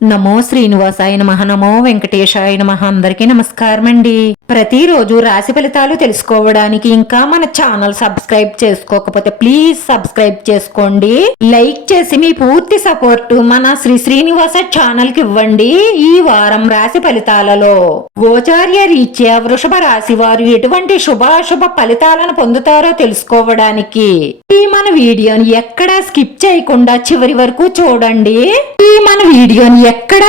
నమో శ్రీనివాసాయ నమః. నమో వెంకటేశాయ నమః. అందరికీ నమస్కారం అండి. ప్రతిరోజు రాశి ఫలితాలు తెలుసుకోవడానికి ఇంకా మన ఛానల్ సబ్స్క్రైబ్ చేసుకోకపోతే ప్లీజ్ సబ్స్క్రైబ్ చేసుకోండి. లైక్ చేసి మీ పూర్తి సపోర్ట్ మన శ్రీనివాస ఛానల్ కి ఇవ్వండి. ఈ వారం రాశి ఫలితాలలో గోచార్య రీత్యా వృషభ రాశి వారు ఎటువంటి శుభాశుభ ఫలితాలను పొందుతారో తెలుసుకోవడానికి ఈ మన వీడియోని ఎక్కడా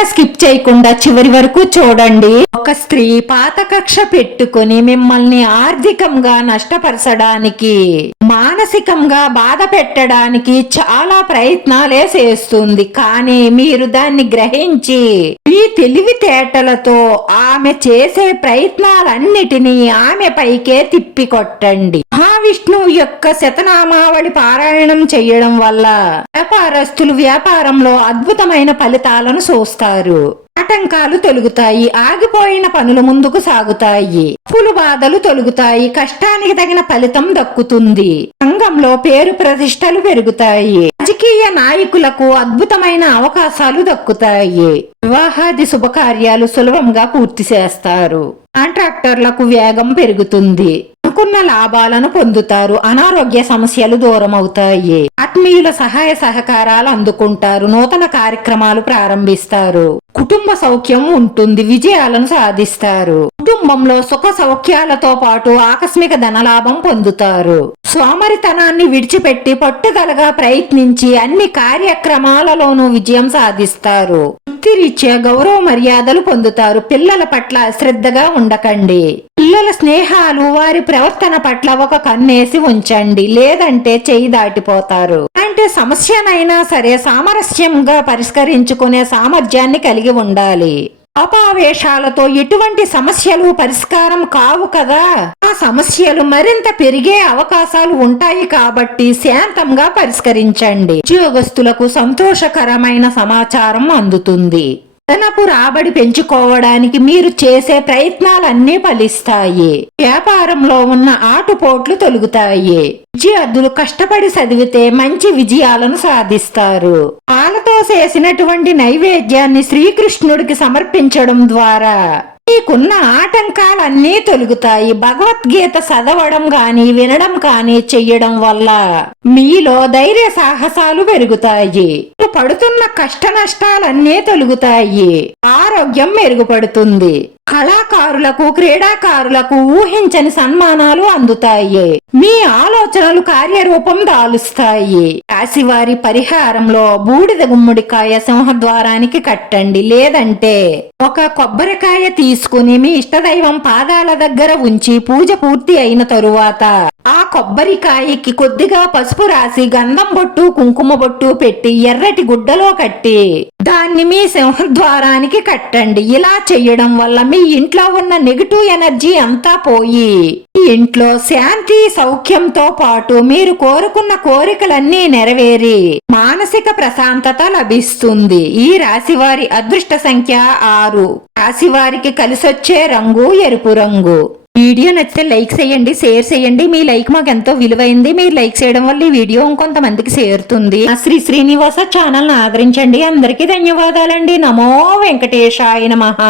స్కిప్ చేయకుండా చివరి వరకు చూడండి. ఒక స్త్రీ పాత కక్ష పెట్టుకుని మిమ్మల్ని ఆర్థికంగా నష్టపరచడానికి, మానసికంగా బాధ పెట్టడానికి చాలా ప్రయత్నాలే చేస్తుంది. కానీ మీరు దాన్ని గ్రహించి మీ తెలివితేటలతో ఆమె చేసే ప్రయత్నాలన్నిటినీ ఆమె పైకే తిప్పికొట్టండి. మహావిష్ణువు యొక్క శతనామావళి పారాయణం చేయడం వల్ల వ్యాపారస్తులు వ్యాపారంలో అద్భుతమైన ఫలితాలను చూస్తారు. ఆటంకాలు తొలుగుతాయి, ఆగిపోయిన పనులు ముందుకు సాగుతాయి, అప్పుల బాధలు తొలుగుతాయి, కష్టానికి తగిన ఫలితం దక్కుతుంది. రంగంలో పేరు ప్రతిష్టలు పెరుగుతాయి, రాజకీయ నాయకులకు అద్భుతమైన అవకాశాలు దక్కుతాయి. వివాహాది శుభకార్యాలు సులభంగా పూర్తి చేస్తారు. కాంట్రాక్టర్లకు వేగం పెరుగుతుంది, అనుకున్న లాభాలను పొందుతారు. అనారోగ్య సమస్యలు దూరం అవుతాయి. ఆత్మీయుల సహాయ సహకారాలు అందుకుంటారు. నూతన కార్యక్రమాలు ప్రారంభిస్తారు. కుటుంబ సౌఖ్యం ఉంటుంది, విజయాలను సాధిస్తారు. కుటుంబంలో సుఖ సౌఖ్యాలతో పాటు ఆకస్మిక ధనలాభం పొందుతారు. సోమరితనాన్ని విడిచిపెట్టి పట్టుదలగా ప్రయత్నించి అన్ని కార్యక్రమాలలోనూ విజయం సాధిస్తారు. వృత్తిరీత్యా గౌరవ మర్యాదలు పొందుతారు. పిల్లల పట్ల శ్రద్ధగా ఉండకండి. పిల్లల స్నేహాలు, వారి ప్రవర్తన పట్ల ఒక కన్నేసి ఉంచండి, లేదంటే చేయి దాటిపోతారు. అంటే సమస్యనైనా సరే సామరస్యంగా పరిష్కరించుకునే సామర్థ్యాన్ని కలిగి ఉండాలి. అపావేశాలతో ఎటువంటి సమస్యలు పరిష్కారం కావు కదా. ఆ సమస్యలు మరింత పెరిగే అవకాశాలు ఉంటాయి కాబట్టి శాంతంగా పరిష్కరించండి. ఉద్యోగస్తులకు సంతోషకరమైన సమాచారం అందుతుంది. అదనపు రాబడి పెంచుకోవడానికి మీరు చేసే ప్రయత్నాలన్నీ ఫలిస్తాయి. వ్యాపారంలో ఉన్న ఆటుపోట్లు తొలుగుతాయి. విద్యార్థులు కష్టపడి చదివితే మంచి విజయాలను సాధిస్తారు. పాలతో చేసినటువంటి నైవేద్యాన్ని శ్రీకృష్ణుడికి సమర్పించడం ద్వారా మీకున్న ఆటంకాలన్నీ తొలుగుతాయి. భగవద్గీత చదవడం గాని వినడం కాని చెయ్యడం వల్ల మీలో ధైర్య సాహసాలు పెరుగుతాయి. పడుతున్న కష్ట నష్టాలన్నీ తొలుగుతాయి. ఆరోగ్యం మెరుగుపడుతుంది. కళాకారులకు, క్రీడాకారులకు ఊహించని సన్మానాలు అందుతాయి. మీ ఆలోచనలు కార్యరూపం దాలుస్తాయి. రాశివారి పరిహారంలో బూడిద గుమ్మడికాయ సింహద్వారానికి కట్టండి, లేదంటే ఒక కొబ్బరికాయ తీసుకుని మీ ఇష్టదైవం పాదాల దగ్గర ఉంచి పూజ పూర్తి అయిన తరువాత ఆ కొబ్బరికాయకి కొద్దిగా పసుపు రాసి గంధం బొట్టు, కుంకుమ బొట్టు పెట్టి ఎర్రటి గుడ్డలో కట్టి దాన్ని మీ సింహద్వారానికి కట్టండి. ఇలా చెయ్యడం వల్ల మీ ఇంట్లో ఉన్న నెగటివ్ ఎనర్జీ అంతా పోయి ఈ ఇంట్లో శాంతి సౌఖ్యంతో పాటు మీరు కోరుకున్న కోరికలన్నీ నెరవేరి మానసిక ప్రశాంతత లభిస్తుంది. ఈ రాశివారి అదృష్ట సంఖ్య 6. రాశివారికి కలిసొచ్చే రంగు ఎరుపు రంగు. వీడియో నచ్చితే లైక్ చేయండి, షేర్ చేయండి. మీ లైక్ మాకు ఎంతో విలువైంది. మీరు లైక్ చేయడం వల్ల ఈ వీడియో ఇంకొంతమందికి చేరుతుంది. శ్రీనివాస ఛానల్ ఆదరించండి. అందరికీ ధన్యవాదాలండి. నమో వెంకటేశాయ నమః.